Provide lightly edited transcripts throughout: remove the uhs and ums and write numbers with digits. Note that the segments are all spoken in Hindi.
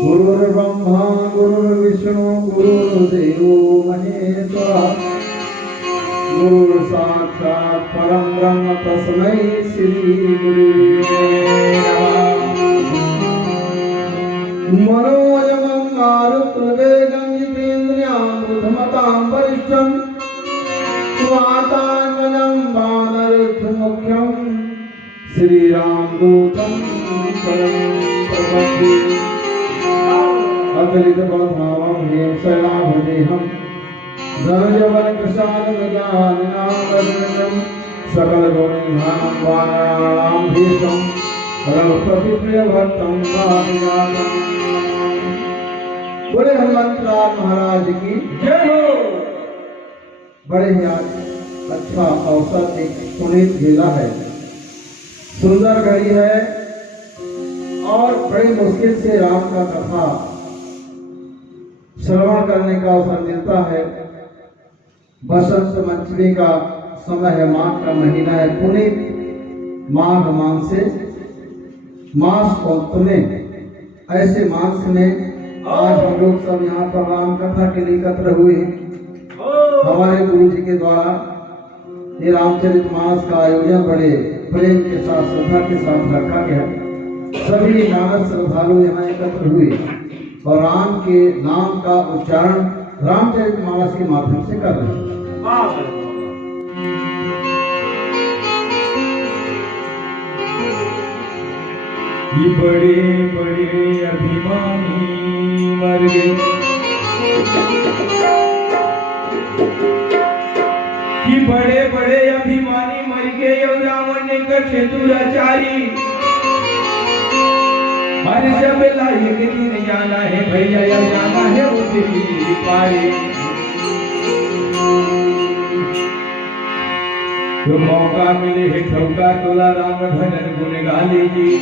गुरुर्ब्रह्मा गुरुर्विष्णु गुरुर्देवो महेश्वरः गुरु साक्षात् परम ब्रह्म तस्मै श्री गुरुवे नमः। मनोजवं मारुतवेगं जितेन्द्रियां बुद्धिमतां वरिष्ठं वातात्मजं वानरयुद्धमुख्यं श्रीरामदूतं शरणं प्रपद्ये। अकलित बलधामं हेम शरणागतेहं धनुजवन कृशानगजाननामर्णं सकल गुणनिधानं वानराणां भीषं रघुपति प्रियभक्तं वादिनाथं। बोले हनुमंत लाल महाराज की जय हो। बड़े ही अच्छा अवसर एक पुनीत मेला है, सुंदर घड़ी है और बड़ी मुश्किल से राम का कथा श्रवण करने का अवसर मिलता है। बसंत पंचमी का समय है, माघ का महीना है, पुनीत माघ मास से मास में ऐसे मास में आज हम लोग सब यहाँ पर राम कथा के लिए एकत्र हुए हैं। हमारे गुरु जी के द्वारा ये रामचरितमानस का आयोजन बड़े प्रेम के साथ श्रद्धा के साथ रखा गया। सभी मानस श्रद्धालु यहाँ एकत्र हुए और राम के नाम का उच्चारण रामचरितमानस के माध्यम से कर रहे हैं। ये बड़े बड़े अभिमानी मर गए, कि बड़े बड़े अभिमानी मर गए और रावण ने कटे दुराचारी। हर जब लायक दिन जाना है भैया, या जाना है उतरी पारी। तो मौका मिले है ठौका टोला राम भजन गुण गा लीजिए।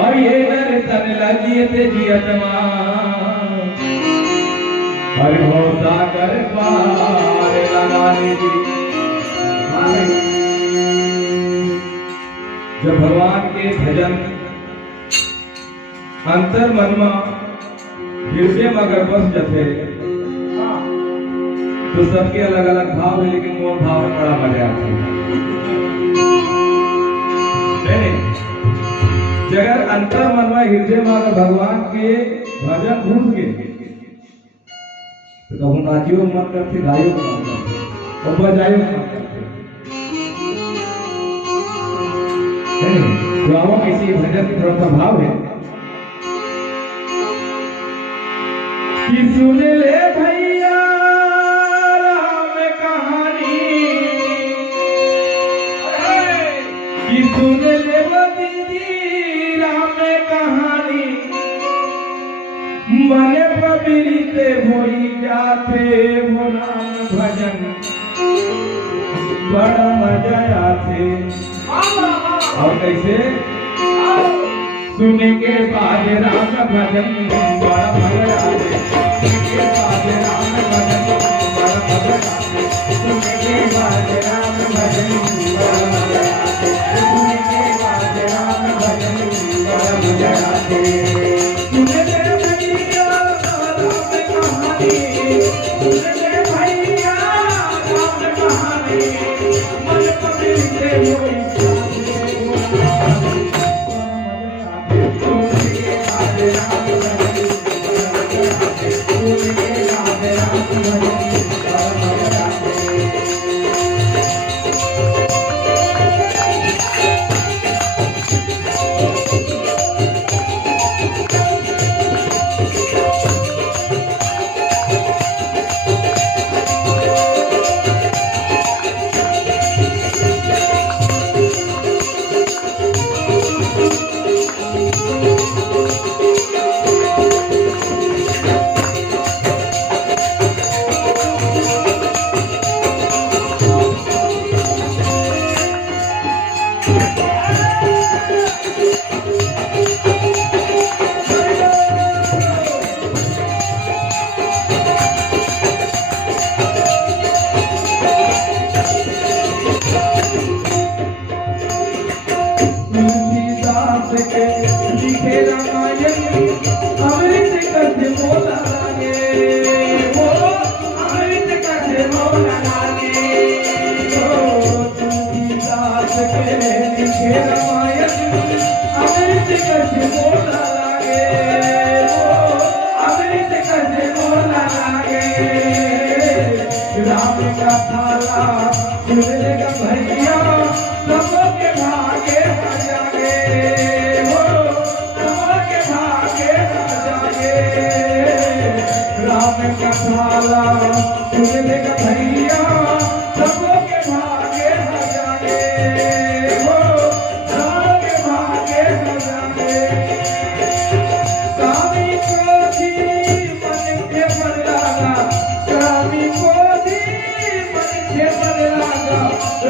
और ये नर तन लगिए ते जियतमा, हर भरोसा कर पार लगा लीजिए। जब भगवान के भजन अंतर मन में हृदय में अगर बस जाते तो सबके अलग अलग भाव है, लेकिन मोर भाव में बड़ा मजा आता है। अगर अंतर मन में हृदय में अगर भगवान के भजन घुस गए तो हम नाचियो मन करते, गायो मन करते और बजायो मन करते। गाँव किसी भजन की तरफ भाव है कि सुन ले भैया राम कहानी, कि सुन ले वो दीदी राम कहानी। मन पवित्र होई जाते वो राम भजन, बड़ा मजा आते। और कैसे सुने के बाद राम भजन बड़ा मजा आते, सुने के बाद राम भजन बड़ा मजा आते, सुने के बाद राम भजन बड़ा मजा आते, सुने के बाद राम भजन बड़ा मजा आते। सुने ले भैया राम कहानी, सुने ले भैया राम कहानी। मन पवित्र होई लिखे रामायण कैसे बोला लागे, अमृत कैसे बोला लागे, राम का थाला सुनने का भैया सबों के भागे न जागे, हो सबों के भागे न जागे, राम का थाला सुनने का भैया सबों के भागे न जागे, हो सबों के भागे न जागे। स्वामी को भी मन के पर लागा, स्वामी को भी मन के पर लागा,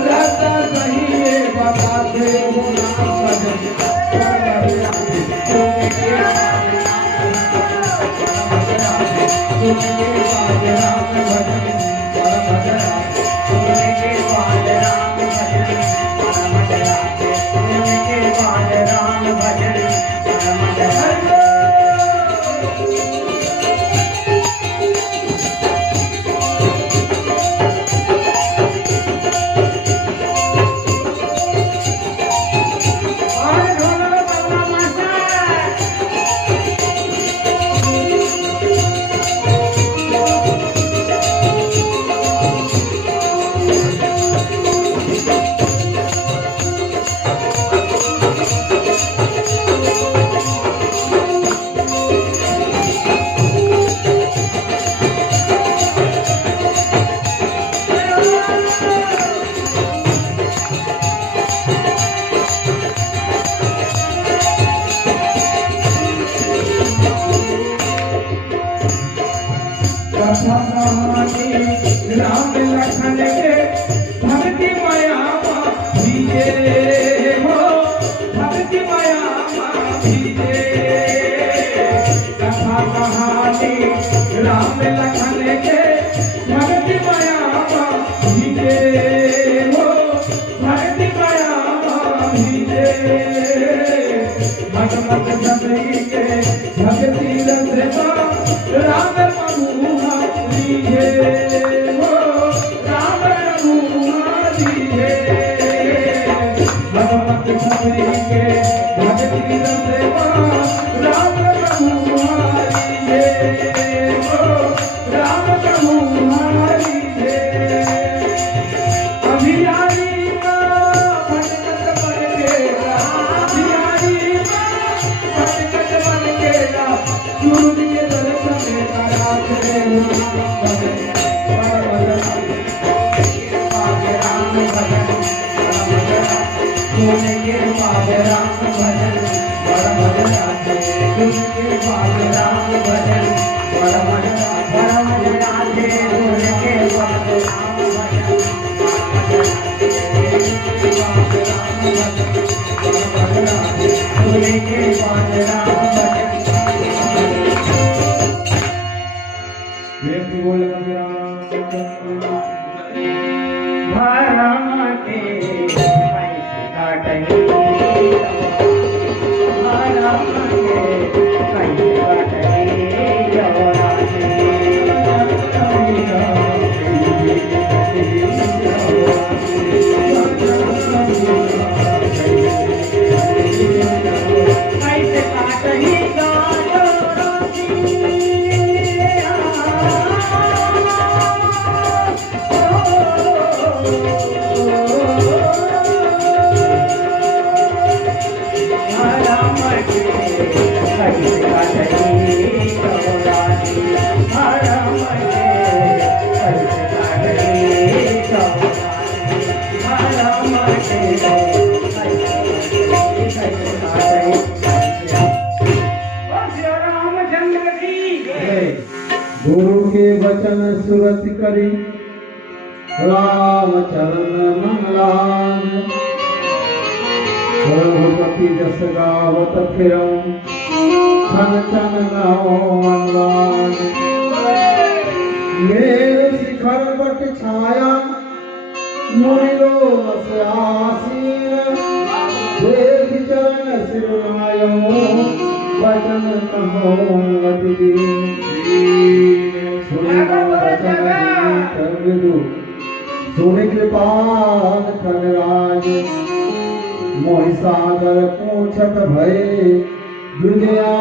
रहता नहीं ये बता दे वो नाम भजन राम लखन के भक्ति माया भीजे, हो भक्ति माया भीजे, कथा कहानी राम लखन के भक्ति माया भीजे, हो भक्ति माया भीजे, भगवत जगई के भक्ति रस राम महुआ लीजे, हो राम महुआ लीजे, भगवत जगई के भक्ति रस राम महुआ लीजे, हो राम महुआ लीजे। अभियारी का भटकत बन गेला, अभियारी का भटकत बन गेला, गुरु के दर्शन करा के राम भजन सोने के बाद राम भजन बड़ा मजा आते, सोने के बाद राम भजन बड़ा मजा आते, सोने के बाद राम भजन सोने के बाद राम भजन। बोल गुरु के वचन सुरत करी राम चरण मंगलान, रघुपति जस गावत फिरऊं छन छन गाओ मंगलान। मेरे शिखर बट छाया मुनिलो बस आसीन, देख चरण सिरुनायो वचन कहो अति दीन। सुनि कृपाल खगराज मोहि सागर पूछत भय दुनिया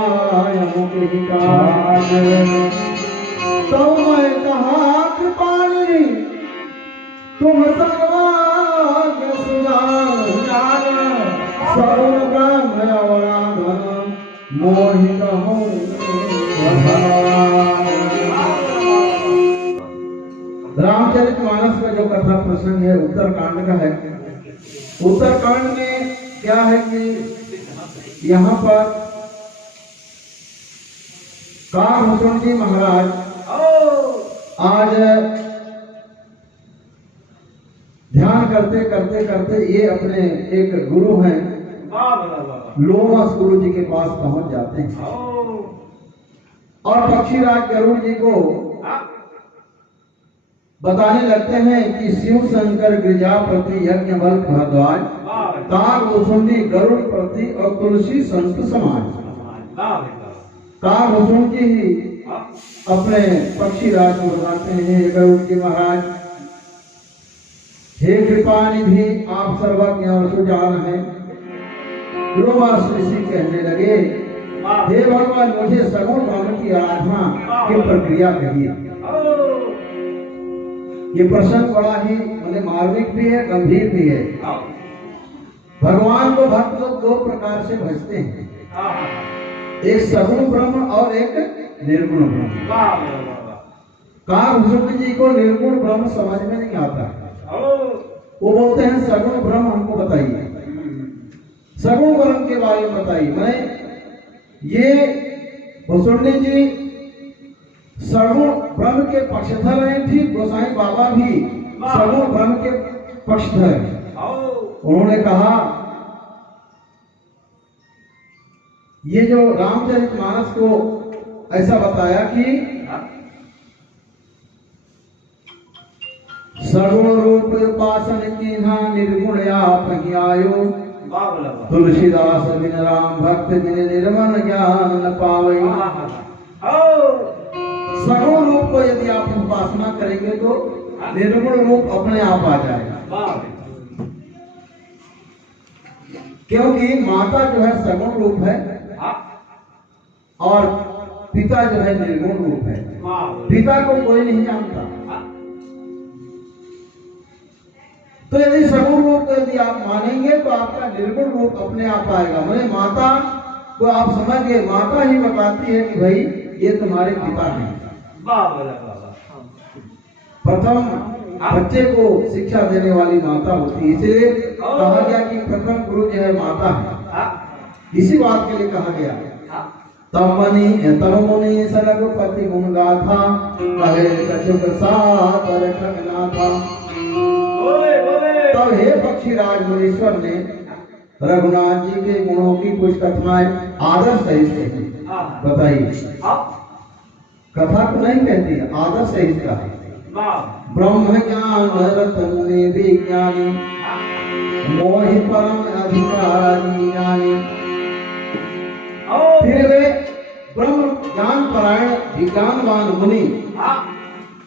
मुक्ति काज तो मैं कहा कृपाणी तुम सर्वाग्र सुजान सर्व ब्रह्म अवराधन मोहित हूँ रामचरितमानस का जो कथा प्रसंग है उत्तरकांड का है। उत्तरकांड में क्या है कि यहाँ पर काकभूषण जी महाराज आज ध्यान करते करते करते ये अपने एक गुरु हैं लोमस गुरु जी के पास पहुंच जाते हैं और पक्षीराज गरुड़ जी को बताने लगते हैं कि शिव शंकर गिरिजापति यज्ञ बल भरद्वाज काकभूषुंडी गरुड़ प्रति और तुलसी संत समाज। काकभूषुंड जी ही अपने पक्षीराज को बताते हैं हे गरुड़ जी महाराज, हे कृपानिधि आप सर्वज्ञ और सुजान हैं। लोमस ऋषि कहने लगे हे भगवान मुझे सगुण ब्रह्म की आराधना की प्रक्रिया कहिए। ये प्रसंग बड़ा ही मतलब मार्मिक भी है गंभीर भी है। भगवान को भक्त लोग दो प्रकार से भजते हैं, एक सगुण ब्रह्म और एक निर्गुण ब्रह्म। काकभूषुंड जी को निर्गुण ब्रह्म समझ में नहीं आता, वो बोलते हैं सगुण ब्रह्म हमको बताइए, सगुण ब्रह्म के बारे में बताइए। मैं ये भूषुंडी जी सगुण ब्रह्म के पक्षधर हैं, ठीक गोसाई बाबा भी सगुण ब्रह्म के पक्षधर हैं। उन्होंने कहा ये जो रामचरितमानस को ऐसा बताया कि सगुण रूप उपासन कीन्हा निर्गुण आप आयो तुलसीदास बिन राम भक्त बिन निर्मल ज्ञान न पावई। सगुण रूप को यदि आप उपासना करेंगे तो निर्गुण रूप अपने आप आ जाएगा, क्योंकि माता जो है सगुण रूप है और पिता जो है निर्गुण रूप है। पिता को कोई नहीं जानता, तो यदि सगुण रूप को यदि आप मानेंगे तो आपका निर्गुण रूप अपने आप आएगा। मैंने माता को आप समझ गए, माता ही बताती है कि भाई ये तुम्हारे पिता हैं। प्रथम बच्चे को शिक्षा देने वाली माता होती है, इसलिए कहा गया कि प्रथम गुरु जो है माता है। इसी बात के लिए कहा गया तब मुनि सरगुपति गुण गाथा कहे कछुक साथ रखना था। तब हे पक्षीराज मुनीश्वर ने रघुनाथ जी के गुणों की कुछ कथाएं आदर सहित कही। बताइए, कथा को नहीं कहती है, आदर सहित का है। ब्रह्म ज्ञान रतन विज्ञानी मोहि परम अधिकारी जानी। फिर वे ब्रह्म ज्ञान परायण विज्ञानवान मुनि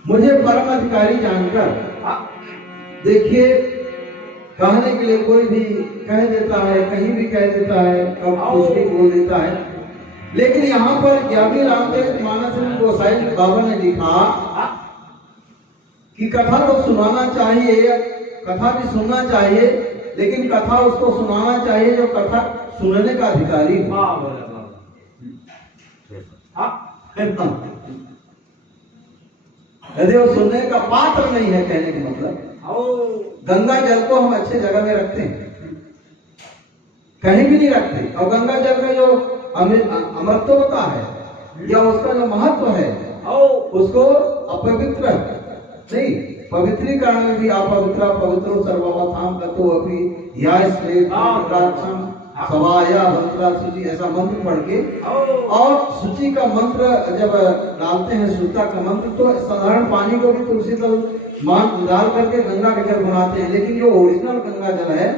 मुझे परम अधिकारी जानकर, देखिए कहने के लिए कोई भी कह देता है, कहीं भी कह देता है, कब कुछ भी बोल देता है, लेकिन यहाँ पर ज्ञानी रामचरितमानस गोसाई बाबा ने लिखा कि कथा तो सुनाना चाहिए, कथा भी सुनना चाहिए, लेकिन कथा उसको सुनाना चाहिए जो कथा सुनने का अधिकारी हो। यदि वो सुनने का पात्र नहीं है, कहने का मतलब गंगा जल को हम अच्छे जगह में रखते हैं, कहीं भी नहीं रखते, और गंगा जल का जो अमृतत्वता है या उसका जो महत्व है उसको अपवित्र नहीं, पवित्रीकरण में भी अपवित्र पवित्रो सर्ववथाम गतो अपि या श्रेष्ठम सवाया मंत्रा सूची ऐसा मंत्र पढ़ के, और सूची का मंत्र जब डालते हैं, शुद्धता का मंत्र, तो साधारण पानी को भी तुलसी दल मान डाल करके गंगा का जल बनाते हैं, लेकिन जो ओरिजिनल गंगा जल है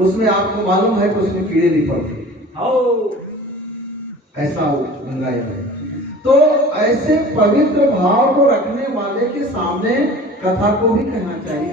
उसमें आपको मालूम है कि उसमें कीड़े नहीं पड़ते, ऐसा वो गंगा जल है। तो ऐसे पवित्र भाव को रखने वाले के सामने कथा को भी कहना चाहिए।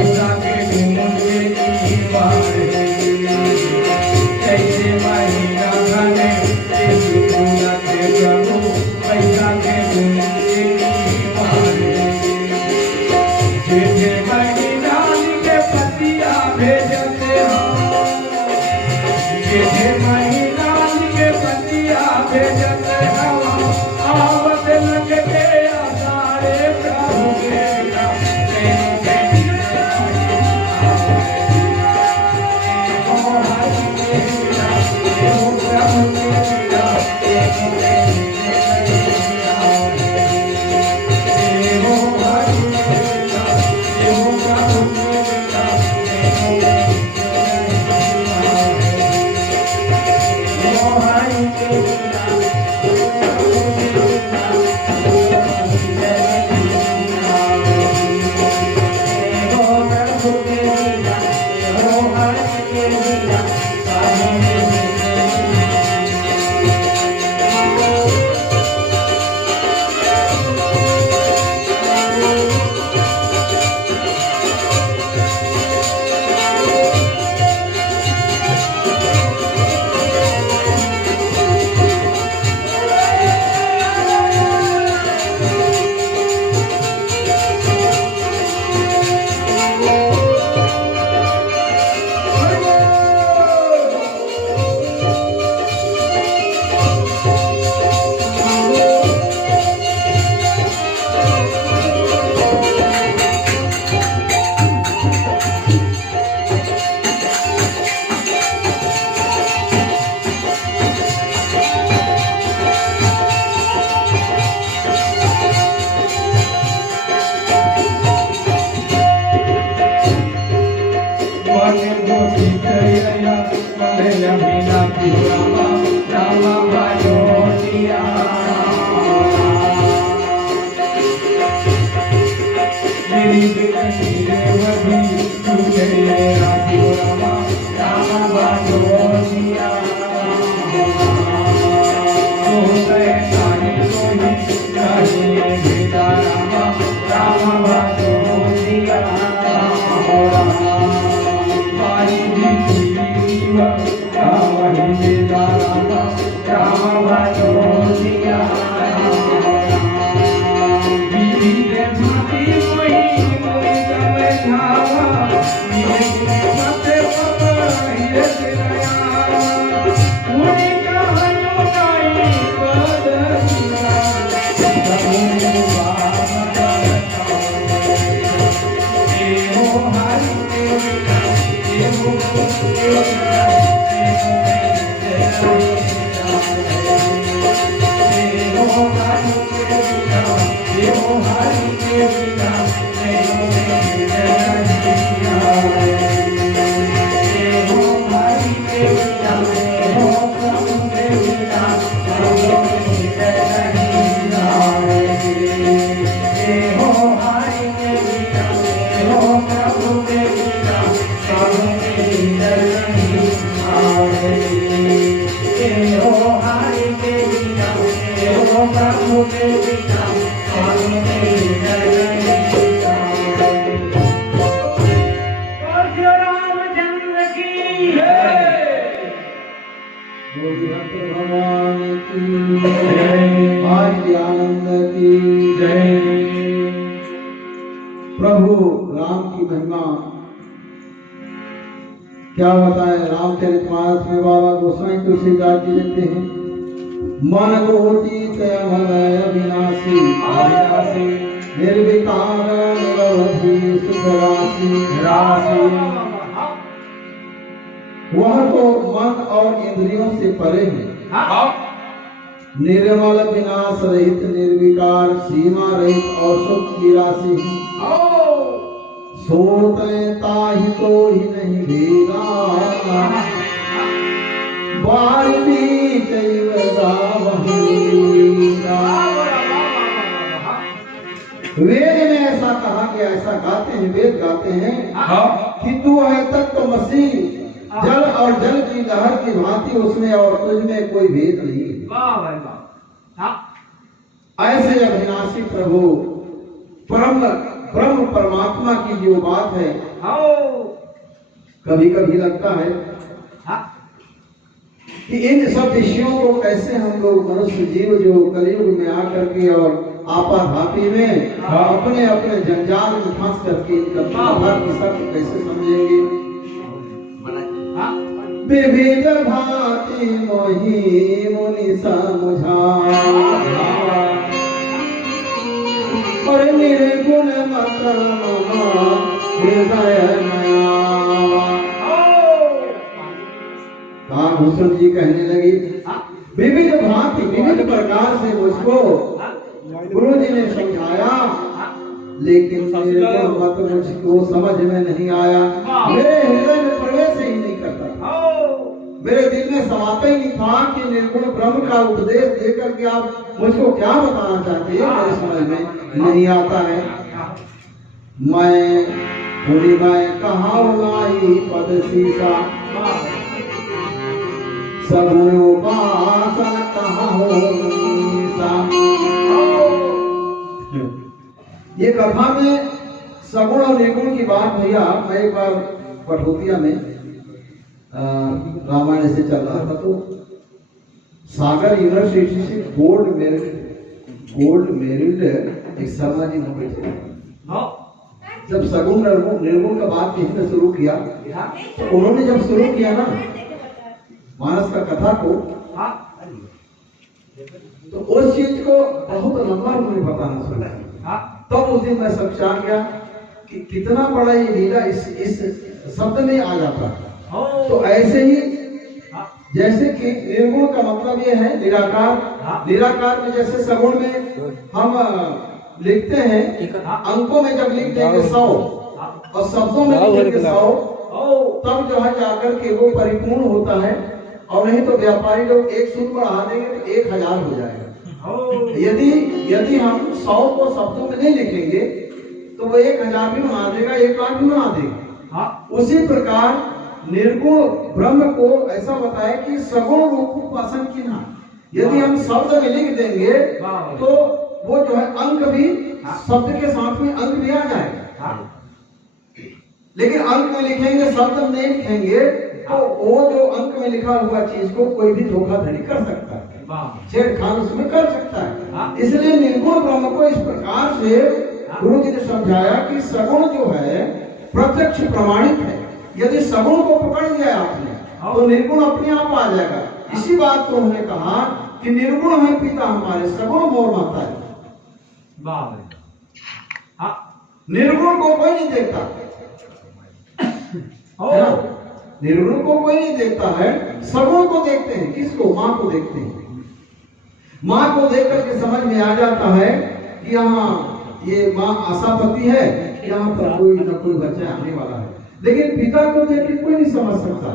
पैसा के ढूंढे दीवारे कैसे महीना बने पूरा के प्रभु पैसा के ढूंढे दीवारे जैसे महीना के पतिया भेजते हो जैसे महीना के पतिया भेजते हो आवत लग के आसारे प्रभु के भगवान की आदि आनंद की जय। प्रभु राम की महिमा क्या बताएं। रामचरितमानस में बाबा गोसाई तुलसीदास जी लिखते हैं, मन गोतीत अमलय विनाशी निर्विकार निरवधि सुख राशि। वह तो मन और इंद्रियों से परे है, निर्मल विनाश रहित निर्विकार सीमा रहित और सुख की राशि है। सोते ताहि तो ही नहीं भेदा बारी वेद ने ऐसा कहा कि ऐसा गाते हैं, वेद गाते हैं कि तू है तत्व मसीह, जल और जल की लहर की भांति उसमें और तुझमें कोई भेद नहीं है। ऐसे अविनाशी प्रभु परम ब्रह्म परमात्मा की जो बात है, कभी कभी लगता है कि इन सब विषयों को कैसे हम लोग मनुष्य जीव जो कलयुग में आकर के और आपाधापी में अपने अपने जंजाल में फंस करके इनका की सब कैसे समझेंगे। विविध भांति मोहि मुनि समझा और निर्गुण मत मम हृदय नया। भूषण जी कहने लगी, विविध भांति विविध प्रकार से मुझको गुरु जी ने समझाया, लेकिन निर्गुण मत मुझको समझ में नहीं आया। मेरे हृदय में प्रवेश ही नहीं करता, मेरे दिल में समाता ही नहीं था कि निर्गुण ब्रह्म का उपदेश देकर के आप मुझको क्या बताना चाहते हैं, मेरे समझ में नहीं आता है। मैं बोली मैं कहा लाई पद सीसा सगुण उपासन कहाँ हो ये कथा में सगुण और निर्गुण की बात भैया, मैं एक बार कठोतिया में रामायण से चल रहा था तो सागर यूनिवर्सिटी से गोल्ड मेरिट एक शर्मा जी हो गए। जब सगुण निर्गुण का बात किसी ने शुरू किया तो उन्होंने जब शुरू किया ना मानस का कथा को, तो उस चीज को बहुत लंबा उन्होंने बताना सुना। तब उस दिन मैं समझा गया कि कितना बड़ा ये लीला इस शब्द में आ जाता है। तो ऐसे ही जैसे कि निर्गुण का मतलब ये है निराकार। निराकार में जैसे सगुण में हम लिखते हैं, अंकों में जब लिख देंगे 100 और शब्दों में लिख देंगे 100, तब जो है जाकर के वो परिपूर्ण होता है। और नहीं तो व्यापारी लोग एक शून्य बढ़ा देंगे तो 1000 हो जाएगा। यदि हम 100 को शब्दों में नहीं लिखेंगे तो वो 1000 भी बना देगा, 1 लाख भी बना देगा। उसी प्रकार निर्गुण ब्रह्म को ऐसा बताया कि सगुण रूप उपासन की ना, यदि हम शब्द में लिख देंगे तो वो जो है अंक भी शब्द के साथ में अंक भी आ जाएगा। लेकिन अंक में लिखेंगे, शब्द में नहीं लिखेंगे तो वो जो अंक में लिखा हुआ चीज को कोई भी धोखाधड़ी कर सकता है, छेड़खानी उसमें कर सकता है। इसलिए निर्गुण ब्रह्म को इस प्रकार से गुरु जी ने समझाया कि सगुण जो है प्रत्यक्ष प्रमाणित है। यदि सगुण को पकड़ लिया आपने तो निर्गुण अपने आप आ जाएगा। इसी बात को उन्होंने कहा कि निर्गुण है पिता हमारे, सगुण मोर माता है। निर्गुण को कोई नहीं देखता, निर्गुण को कोई नहीं देखता है, सगुण को देखते हैं। किसको? माँ को देखते हैं। माँ को देख करके समझ में आ जाता है कि यहाँ ये माँ आशापति है, यहाँ पर कोई न कोई बच्चा आने वाला है। लेकिन पिता को देख के कोई नहीं समझ सकता।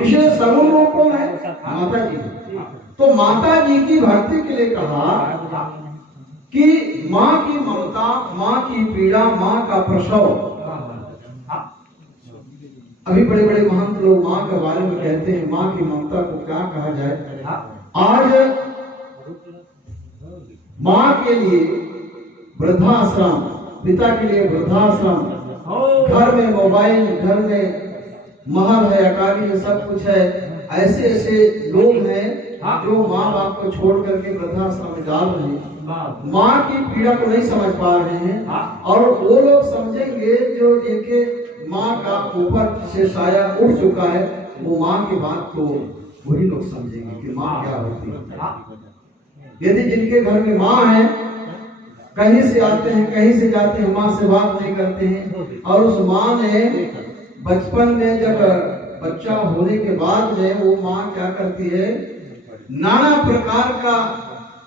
इसलिए सगुण रूप कौन है? माता जी। तो माता जी की भक्ति के लिए कहा कि माँ की ममता, माँ की पीड़ा, माँ का प्रसव। अभी बड़े बड़े महंत लोग माँ के बारे में कहते हैं, माँ की ममता को क्या कहा जाए। आज माँ के लिए वृद्धाश्रम, पिता के लिए वृद्धाश्रम, घर में मोबाइल, घर में महल है, अकाली है, सब कुछ है। ऐसे ऐसे लोग हैं जो माँ बाप को छोड़ करके वृद्धाश्रम में डाल रहे हैं, माँ की पीड़ा को नहीं समझ पा रहे हैं। और वो लोग समझेंगे जो जिनके माँ का ऊपर से साया उठ चुका है, वो माँ की बात को वही लोग समझेंगे कि माँ क्या होती है। यदि जिनके घर में माँ है, कहीं से आते हैं, कहीं से जाते हैं, माँ से बात नहीं करते हैं, और उस माँ ने बचपन में जब बच्चा होने के बाद में वो माँ क्या करती है, नाना प्रकार का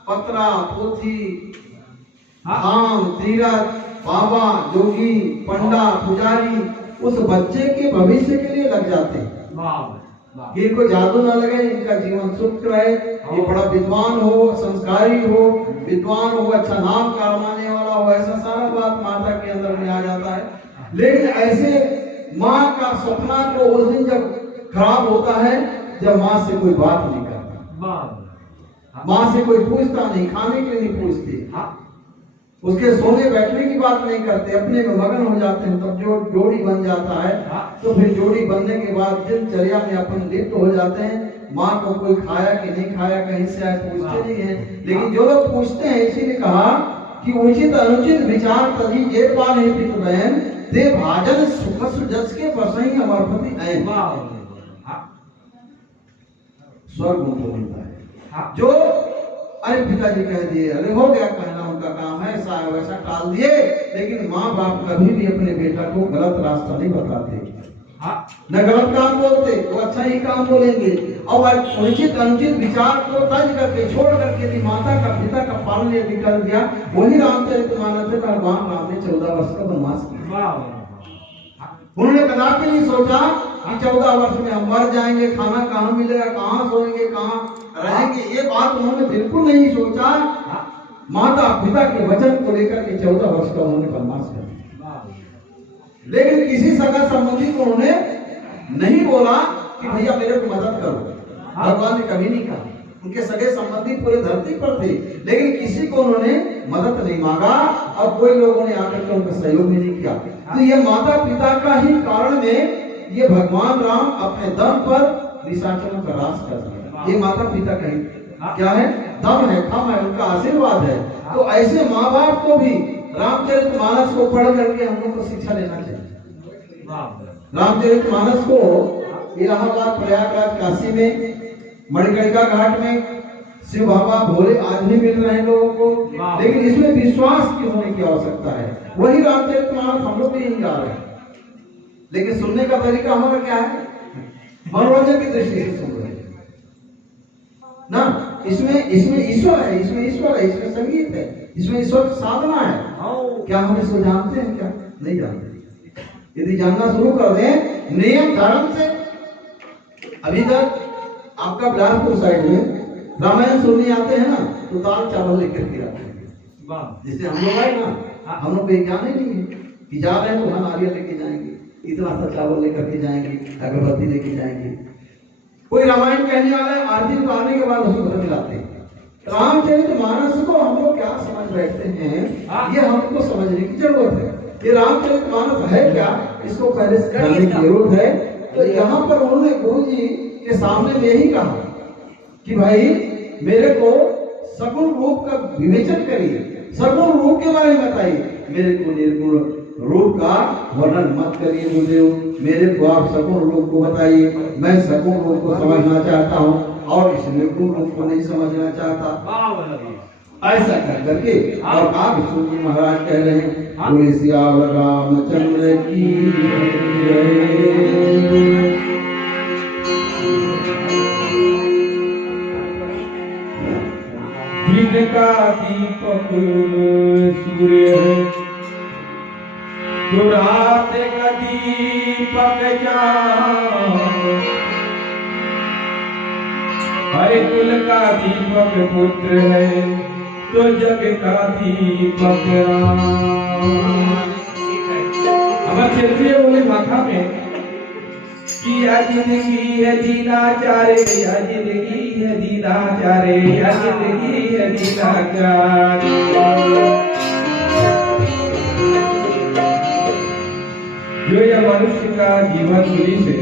पत्रा, पोथी, धाम, तीरथ, बाबा, जोगी, पंडा, पुजारी उस बच्चे के भविष्य के लिए लग जाते हैं। ये कोई जादू ना लगे, इनका जीवन सुख रहे, ये बड़ा विद्वान हो, संस्कारी हो, विद्वान हो, अच्छा नाम कमाने वाला हो, ऐसा सारा बात माता के अंदर में आ जाता है। लेकिन ऐसे माँ का सपना को उस दिन जब खराब होता है जब माँ से कोई बात नहीं करता, माँ से कोई पूछता नहीं, खाने के लिए नहीं पूछती, उसके सोने बैठने की बात नहीं करते, अपने में मगन हो जाते हैं। तब जो जोड़ी बन जाता है तो फिर जोड़ी बनने के बाद दिनचर्या में अपन लिप्त हो जाते हैं। माँ को कोई खाया कि नहीं खाया कहीं से आए पूछते नहीं है, लेकिन जो लोग पूछते हैं इसीलिए कहा कि उचित अनुचित विचार तभी जे पान है पित बहन दे भाजन सुख सुजस के बसई अमरपति है। स्वर्ग उनको मिलता है। जो अरे पिताजी कह दिए, अरे हो गया, कहना उनका काम है, ऐसा वैसा टाल दिए, लेकिन माँ बाप कभी भी अपने बेटा को गलत रास्ता नहीं बताते, न गलत काम बोलते, वो अच्छा ही काम बोलेंगे। और उचित अनुचित विचार को तज करके छोड़ करके यदि माता का पिता का पालन यदि कर दिया, वही रामचरितमानस में भगवान राम ने 14 वर्ष का वनवास किया। उन्होंने कदापि नहीं सोचा कि 14 वर्ष में हम मर जाएंगे, खाना कहाँ मिलेगा, कहाँ सोएंगे, कहाँ रहेंगे, ये बात उन्होंने बिल्कुल नहीं सोचा। माता पिता के वचन को लेकर के 14 वर्ष का उन्होंने वनवास कर दिया। लेकिन किसी सगा संबंधी को उन्होंने नहीं बोला कि भैया मेरे को मदद करो, भगवान ने कभी नहीं कहा। उनके सगे संबंधी पूरे धरती पर थे, लेकिन किसी को उन्होंने मदद नहीं मांगा और कोई लोगों ने आकर के उनका सहयोग भी नहीं किया। तो ये माता पिता का ही कारण में ये भगवान राम अपने दम पर निशाचरों का राज कर दिया। ये माता पिता का ही क्या है, दम है, खम है, उनका आशीर्वाद है। तो ऐसे माँ बाप को भी रामचरितमानस को पढ़ करके हम लोग को शिक्षा लेना चाहिए। रामचरितमानस को इलाहाबाद, प्रयागराज, काशी में, मणिकर्णिका घाट में शिव बाबा भोले आज भी मिल रहे हैं लोगों को, लेकिन इसमें विश्वास की होने की आवश्यकता है। वही रामचरितमानस हम लोग भी यही गा रहे हैं, लेकिन सुनने का तरीका हमारा क्या है, मनोरंजन की दृष्टि से सुन रहे हैं ना। इसमें ईश्वर है, इसमें संगीत है, इसमें ईश्वर की साधना है। क्या हम इसको जानते हैं? क्या नहीं जानते। यदि जानना शुरू कर दें नियम धर्म से, अभी तक आपका बिलासपुर साइड में रामायण सुनने आते हैं ना, तो दाल चावल लेकर के आते हैं। जिससे हम लोग आए ना, हम लोग को ज्ञान ही नहीं है कि जा रहे हैं तो हम नारियल लेके जाएंगे, इतना सा चावल लेकर के जाएंगे, अगरबत्ती लेके जाएंगे। कोई रामायण कहने वाला है, आरती उतारने के बाद उसको घर मिलाते हैं। रामचरितमानस को हम लोग क्या समझ बैठते हैं, ये हमको समझने की जरूरत है। ये रामचरितमानस है क्या, इसको पहले जानने की जरूरत है। तो यहाँ पर उन्होंने गुरु जी के सामने यही कहा कि भाई मेरे को सगुण रूप का विवेचन करिए, सगुण रूप के बारे में बताइए, मेरे को निर्गुण रूप का वर्णन मत करिए गुरुदेव, मेरे को आप सगुण रूप को बताइए। मैं सगुण रूप को समझना चाहता हूँ और इस निर्गुण रूप को नहीं समझना चाहता। ऐसा कर करके और आप विष्णु जी महाराज कह रहे हैं, बोले सियावर रामचंद्र की दिन का दीपक सूर्य, तो रात का दीपक चाँद, हर कुल का दीपक पुत्र है, तो जग का दीपक राम। अब क्षेत्रीय बोले भाषा में कि जिंदगी है जीना चारे, जिंदगी है जीना चारे, जिंदगी है जीना चारे। जो यह मनुष्य का जीवन दूरी से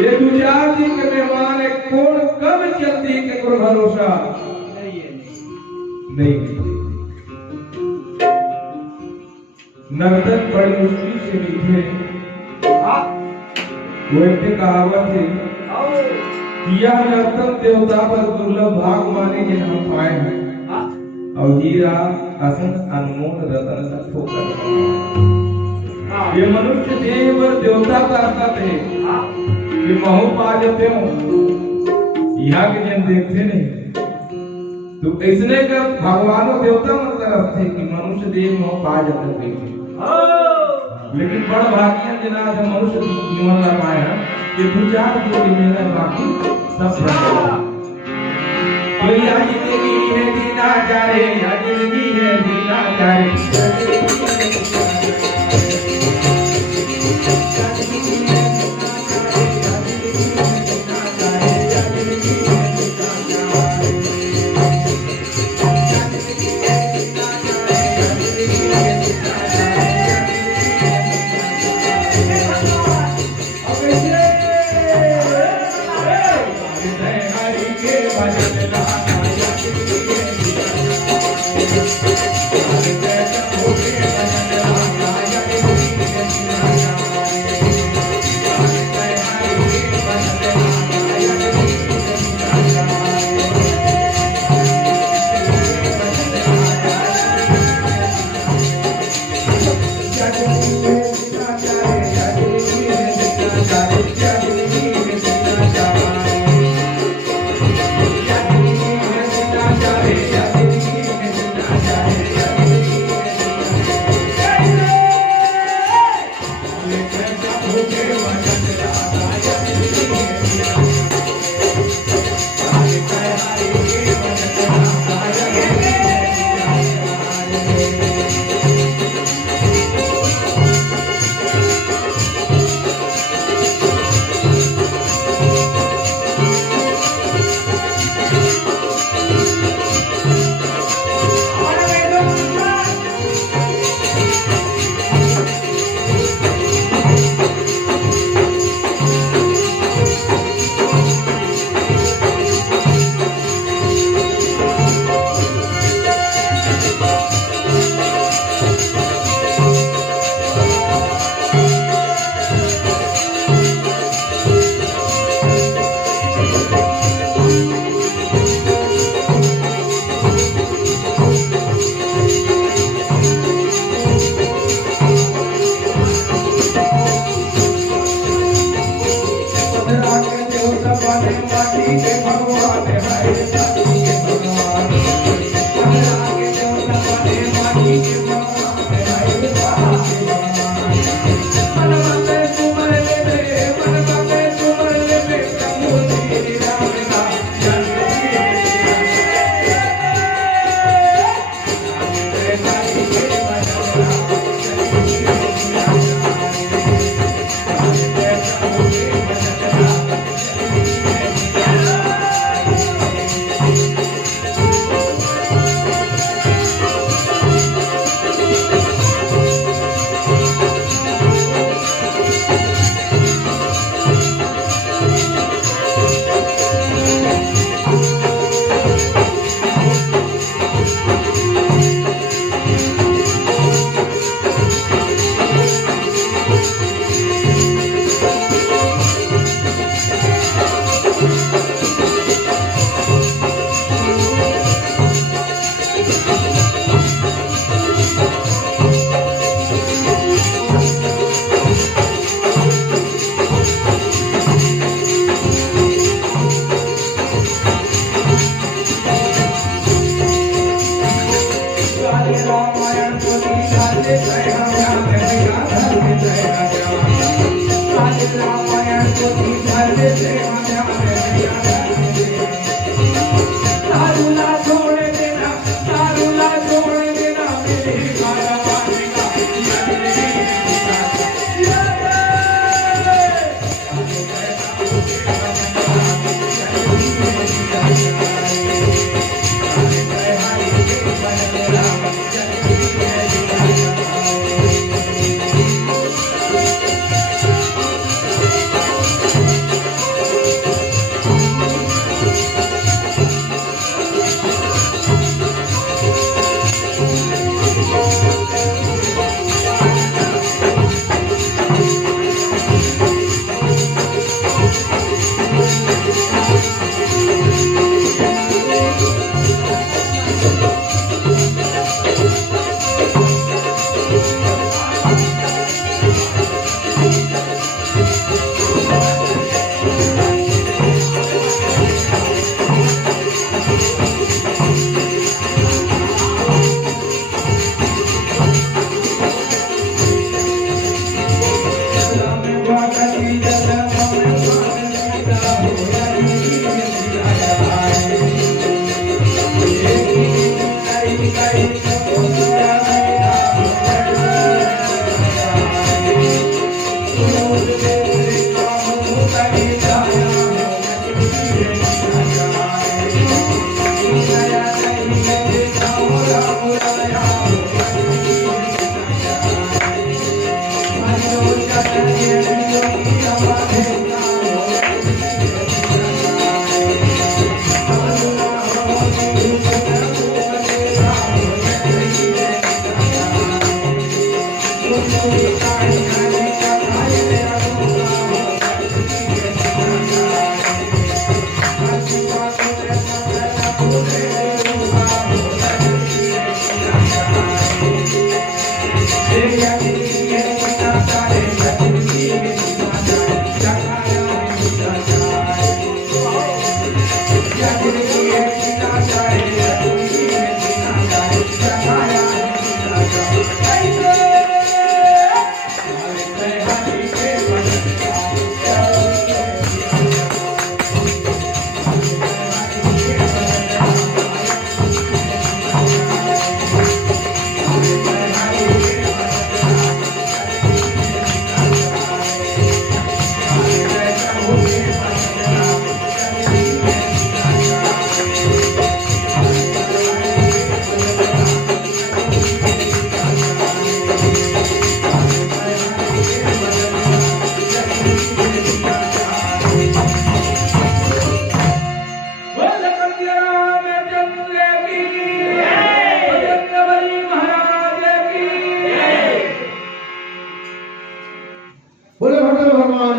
ये दुचार दिन के मेहमान एक कौन कब चलती के कोई भरोसा नहीं। नर्तक बड़ी मुश्किल से लिखे, वो एक कहावत है, यह नर्तक देवता पर दुर्लभ भाग माने के हम पाए हैं, और हीरा असंख्य अनमोल रतन का ठोकर। ये मनुष्य देव देवता का अर्थ है कि महु पा जाते हो, यहाँ के जन देखते नहीं। तो इसने का भगवान और देवता मतलब अर्थ है कि मनुष्य देव महु पा जाते देखते। लेकिन बड़ भाग्य जना जो मनुष्य जीवन रामायण ये विचार के मेरा बाकी सब कोई आज जिंदगी है जीना चाहे, आज जिंदगी है जीना चाहे। Yeah.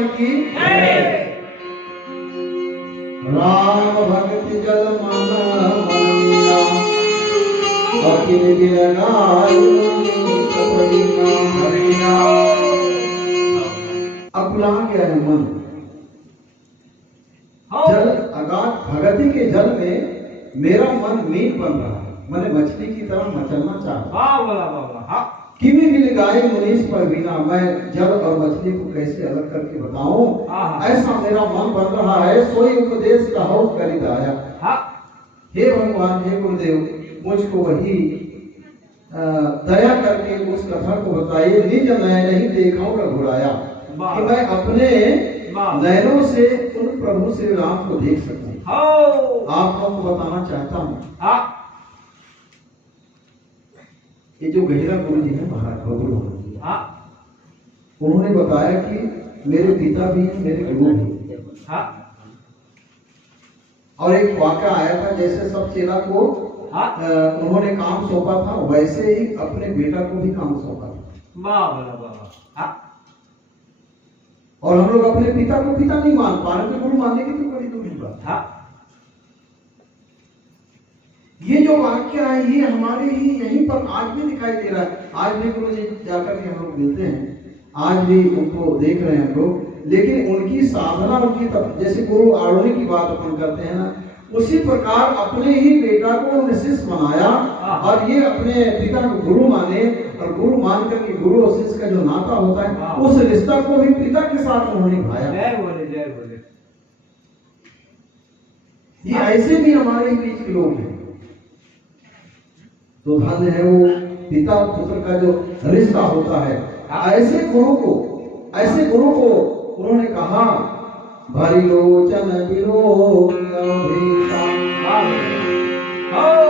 भगवान की राम भक्ति जल मन मानिया अखिल बिन गायो सपदी हरिया। अकुला गया है मन, जल अगाध भगति के जल में मेरा मन मीन बन रहा है, मैंने मछली की तरह मचलना चाहता। किमी मिल गाय मुनीष पर बिना, मैं जल और मछली को कैसे अलग करके बताऊं, ऐसा मेरा मन बन रहा है। सोई उपदेश का हौस करिदाया। हे भगवान, हे गुरुदेव, मुझको वही दया करके उस कथा को बताइए। निज नयन नहीं देखा रघुराया, कि मैं अपने नयनों से उन प्रभु श्री राम को देख सकूं। आप लोगों को बताना चाहता हूँ, ये जो गहिरा गुरु जी है महाराज गुरु, उन्होंने बताया कि मेरे पिता भी मेरे गुरु भी। और एक वाक़या आया था, जैसे सब चेला को उन्होंने काम सौंपा था, वैसे ही अपने बेटा को भी काम सौंपा था। और हम लोग अपने पिता को पिता नहीं मान पा रहे, गुरु मानने की तो बड़ी दूरी बात। ये जो वाक्य है ये हमारे ही यहीं पर आज भी दिखाई दे रहा है। आज भी गुरु जी जाकर के हम लोग मिलते हैं, आज भी उनको देख रहे हैं हम लोग, लेकिन उनकी साधना, उनकी जैसे गुरु आरोही की बात अपन करते हैं ना, उसी प्रकार अपने ही बेटा को उन्होंने शिष्य बनाया और ये अपने पिता को गुरु माने, और गुरु मान करके गुरु और शिष्य का जो नाता होता है उस रिश्ता को भी पिता के साथ उन्होंने निभाया। ये ऐसे भी हमारे बीच के लोग हैं, तो धन्य है वो पिता और पुत्र का जो रिश्ता होता है। ऐसे गुरु को उन्होंने कहा, भारी लोचन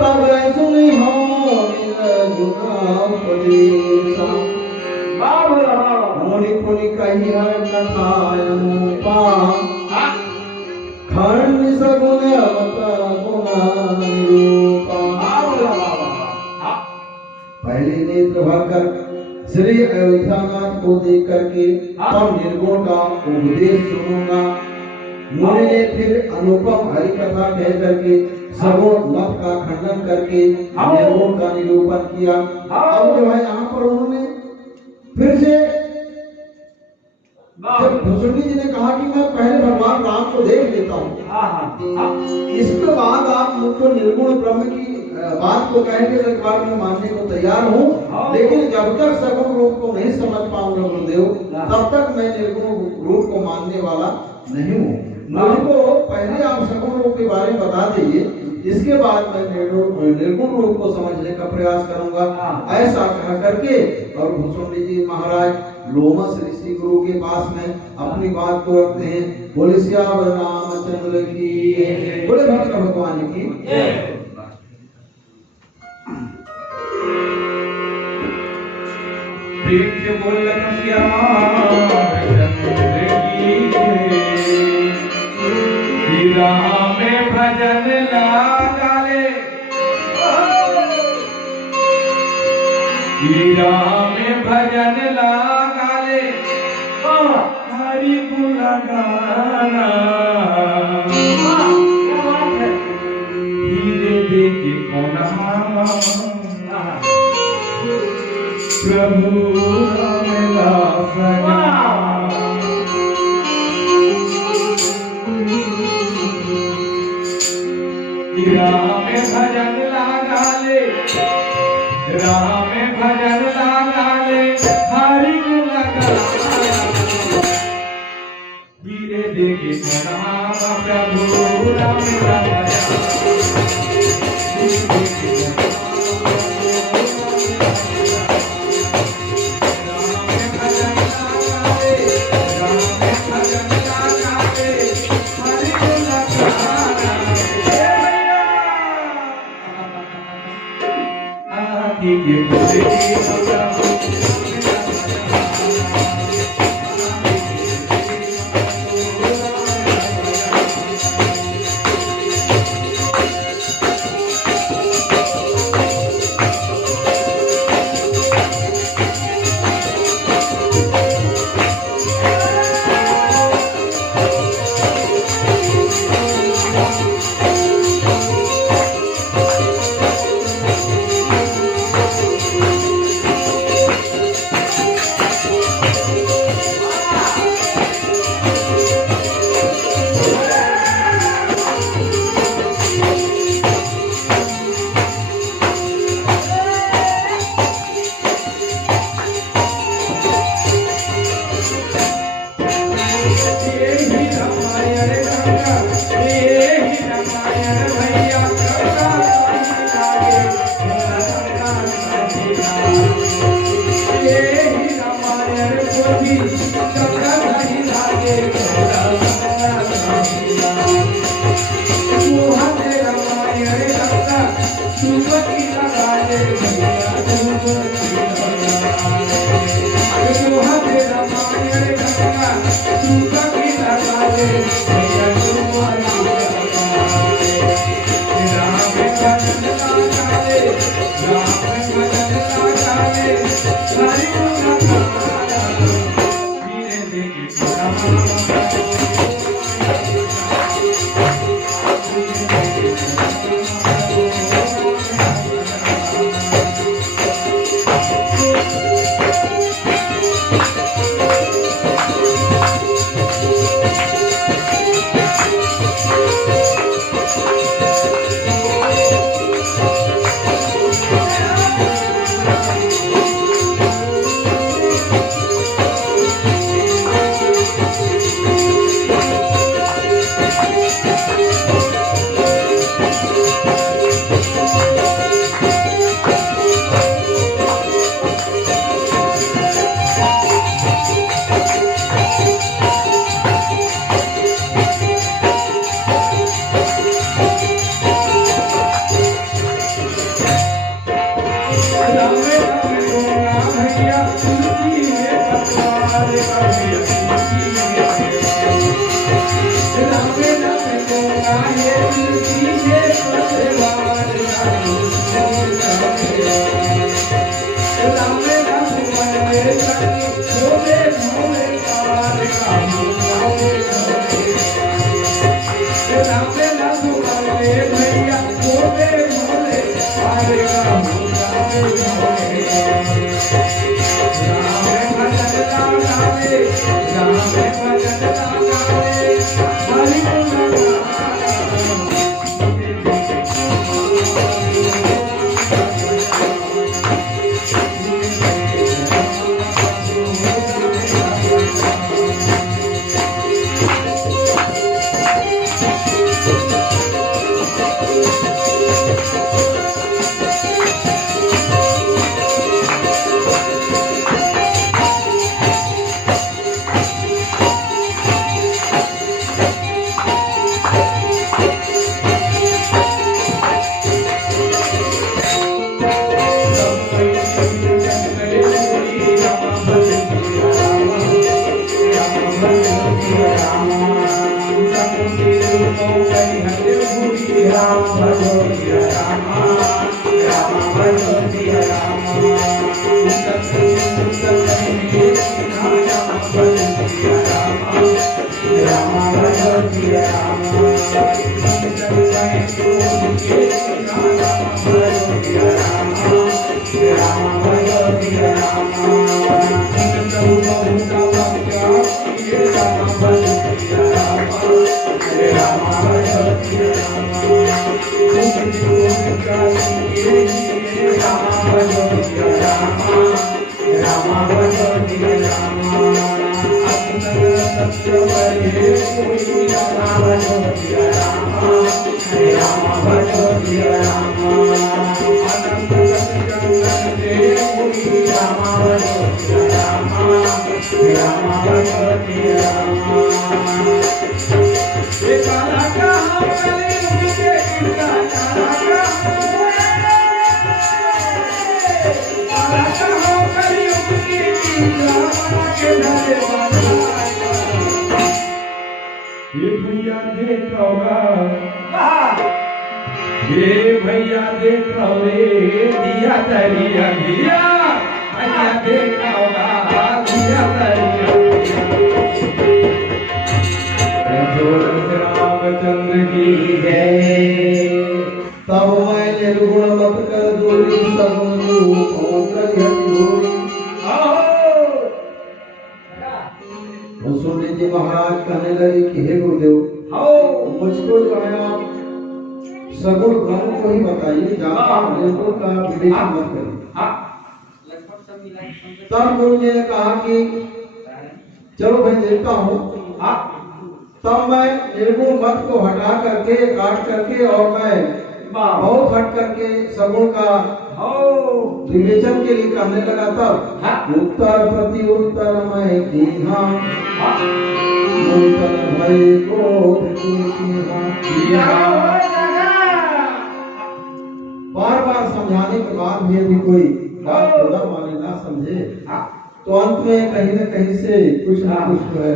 तब सुनी हो मुनि पुनि कही कथा खंड सगुण पहले नेत्र भरकर श्री अयोध्यानाथ को देख करके तब निर्गुण का उपदेश सुनूंगा। मुनि ने फिर अनुपम हरि कथा कह करके सगुण मत का खंडन करके निर्गुण का निरूपण किया। अब जो है यहाँ पर उन्होंने फिर से जब भुसुंडी जी ने कहा कि मैं पहले भगवान राम को देख लेता हूँ, इसके बाद आप मुझको निर्गुण ब्रह्म की बात को कहने के बाद में मानने को तैयार हूँ, लेकिन जब तक सगुण रूप को नहीं समझ पाऊंगा गुरुदेव, तब तक मैं निर्गुण रूप को मानने वाला नहीं हूँ। मुझको पहले आप सगुण रूप के बारे में बता दीजिए, इसके बाद मैं निर्गुण रूप को समझने का प्रयास करूंगा। ऐसा कह करके और भुसुंडी जी महाराज लोमस ऋषि गुरु के पास में अपनी बात को रखते हैं। बोले श्याम रामचंद्र की, बोले भक्त भगवान की। राम भजन लागाले, राम भजन लागाले, हरि गुण गाना, हीरे देखे कोना प्रभु राम लासना। राम भजन लागाले, राम भजन लागाले, हरि गुण गाना, हीरे देखे कोना प्रभु राम लासना। जी गंगा नहीं लागे थोड़ा मुहा दे रामायण गंगा सुबकी लगा दे भैया सुबकी लगा दे मुहा दे रामायण गंगा सुबकी लगा दे भैया सुबकी लगा दे राम भजन लगा दे राम भजन लगा दे हरि गुण गाना धीरे देखी भैया देखो रे दिया तरिया दिया भैया देखो दिया तरिया रामचंद्र की जय। तब मैं निर्गुण मत कर दूरी सगुण रूप होकर दूरी। सुनी जी महाराज कहने लगे कि हे गुरुदेव मुझको जो है आप सगुण ब्रह्म को ही बताइए, ज्यादा निर्गुण का विवेचन मत करिए। तब गुरु जी ने कहा कि चलो मैं देखता हूँ। तब मैं निर्गुण मत को हटा करके काट करके और मैं बहुत हट करके सगुण का विवेचन के लिए कहने लगा तब उत्तर प्रति उत्तर मैं कीन्हा नूतन भय क्रोध कीन्हा। बार बार समझाने के बाद भी यदि कोई बात ना माने ना समझे तो अंत में कहीं न कहीं से कुछ ना कुछ जो है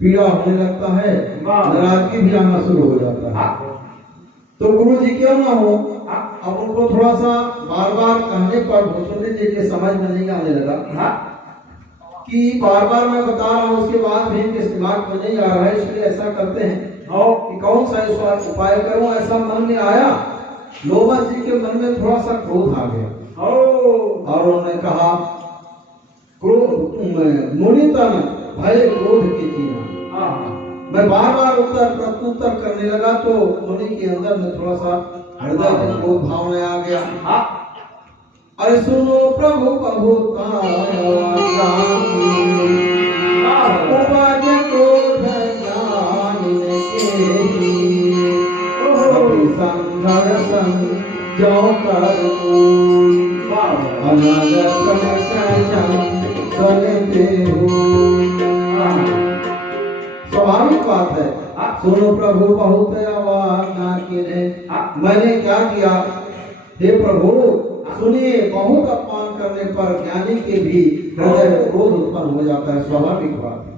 पीड़ा होने लगता है, नाराजगी भी आना शुरू हो जाता है। तो गुरु जी क्यों ना हो, अब उनको थोड़ा सा बार बार कहने पर भूसुंडी जी के समझ में नहीं आने लगा कि बार बार मैं बता रहा हूँ, उसके बाद भी इनके दिमाग में नहीं आ रहा है, इसलिए ऐसा करते हैं कि कौन सा उपाय करूं। ऐसा मन में आया, लोमस जी के मन में थोड़ा सा क्रोध आ गया और उन्होंने कहा मुनितन भय क्रोध की कीन्हा। मैं बार बार उत्तर प्रत्युत्तर करने लगा तो मुनि के अंदर में थोड़ा सा हृदय में क्रोध भावना आ गया। अरे सुनो प्रभु स्वाभाविक बात है, सुनो प्रभु बहुत आवाज़ कीने। मैंने क्या किया, हे प्रभु सुनिए, बहुत अपमान करने पर ज्ञानी के भी हृदय में क्रोध उत्पन्न हो जाता है, स्वाभाविक बात है।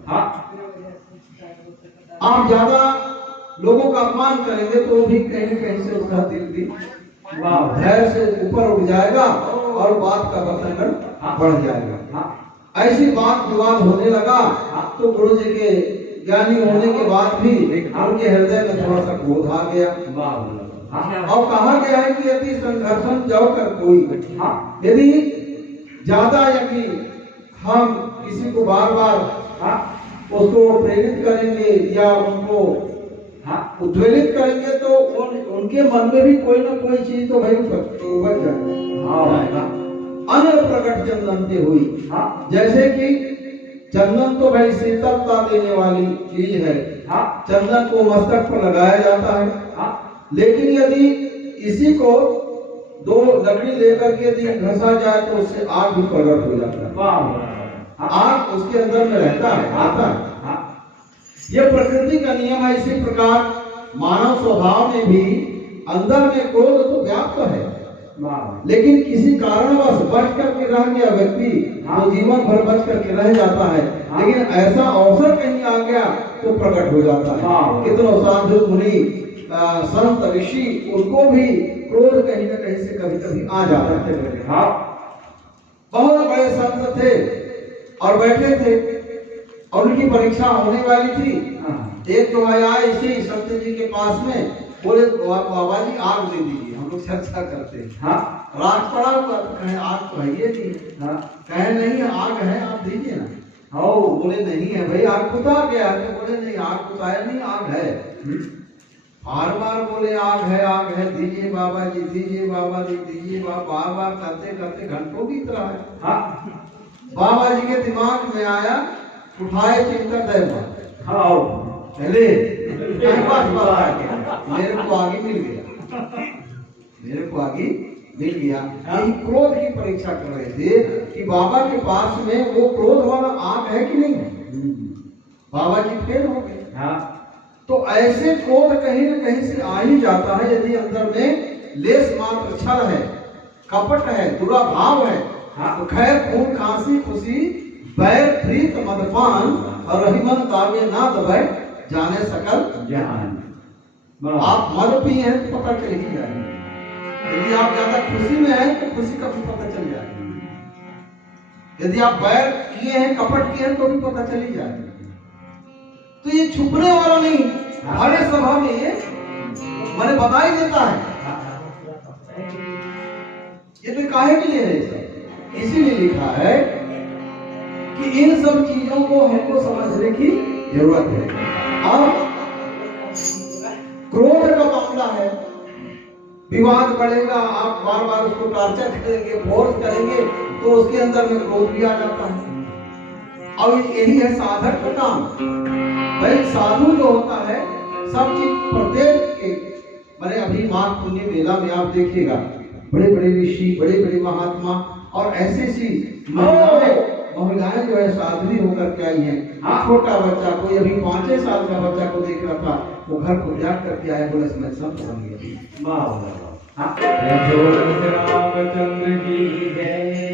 आप ज्यादा लोगों का अपमान करेंगे तो भी कहीं न कहीं से उसका दिल भी धैर्य से ऊपर उठ जाएगा और बात का बतंगड़ बढ़ जाएगा। ऐसी बात विवाद होने लगा तो गुरु जी के ज्ञानी होने के बाद भी उनके हृदय में थोड़ा सा क्रोध आ गया। और कहा गया है कि यदि संघर्षण जाओ कर कोई, यदि ज्यादा यदि हम किसी को बार बार उसको प्रेरित करेंगे या उनको उद्वेलित करेंगे तो उनके मन में भी कोई ना कोई चीज तो भाई उपज जाएगा। अन्य प्रकट चंदन से हुई, जैसे कि चंदन तो भाई शीतलता देने वाली चीज है, चंदन को मस्तक पर लगाया जाता है। लेकिन यदि इसी को दो लकड़ी लेकर के यदि घसा जाए तो उससे आग भी प्रकट हो जाता है, आग उसके अंदर में रहता है, आता है। यह प्रकृति का नियम है। इसी प्रकार मानव स्वभाव में भी अंदर में क्रोध तो व्याप्त है, लेकिन किसी कारणवश बच करके रह गया व्यक्ति तो जीवन भर बच करके रह जाता है, लेकिन ऐसा अवसर कहीं आ गया तो प्रकट हो जाता है। कितनों साधु मुनि संत ऋषि उनको भी क्रोध कहीं न कहीं से कभी कभी आ जाता है। बहुत बड़े संत थे और बैठे थे और उनकी परीक्षा होने वाली थी। एक तो आया इसी संत जी के पास में, बोले बाबा जी आग दे दीजिए, हम लोग चर्चा करते हैं। रात पड़ा हुआ तो कहे आग तो है ये नहीं, कहे नहीं आग है आप दीजिए ना। बोले नहीं है भाई, आग बुता गया। तो बोले नहीं आग बुताया नहीं, आग है। बार बार बोले आग है, दीजिए बाबा जी, दीजिए बाबा जी, दीजिए बाबा। बार बार करते करते घंटों बीत रहा है। बाबा जी के दिमाग में आया, उठाए चिंता पहले मेरे को आगे मिल गया, मेरे को आगे मिल गया। यही क्रोध की परीक्षा कर रहे थे कि बाबा के पास में वो क्रोध वाला आग है कि नहीं। बाबा जी फेल हो गए। तो ऐसे क्रोध कहीं न कहीं से आ ही जाता है यदि अंदर में लेस मात्र छल है, कपट है, बुरा भाव है। तो खैर खून खांसी खुशी बैर प्रीत मदपान और रहीमन तावे ना दबाए जाने सकल जहान। आप मद पिए हैं तो पता चल ही जाएगा, यदि आप ज्यादा खुशी में हैं तो खुशी का भी पता चल जाएगा, यदि आप बैर किए हैं कपट किए हैं तो भी पता चल ही जाएगा। तो ये छुपने वाला नहीं, हर सभा में ये मैंने बता ही देता है। ये तो काहे के लिए है, इसीलिए लिखा है कि इन सब चीजों को हमको समझने की जरूरत है। और क्रोध का मामला है, विवाद बढ़ेगा, आप बार बार उसको टॉर्चर करेंगे, फोर्स करेंगे तो उसके अंदर में क्रोध भी आ जाता है। और यही है साधक का काम। भाई साधु जो होता है सब चीज प्रत्येक मैंने अभी माघ पुण्य मेला में आप देखिएगा बड़े बड़े ऋषि, बड़े बड़े महात्मा और ऐसी महिलाएं जो है साध्वी होकर के आई हैं। छोटा बच्चा, कोई अभी 5 साल का बच्चा को देख रहा था, वो घर को त्याग करके आया, बोला मैं सब समझ गया। रामचंद्र की जय।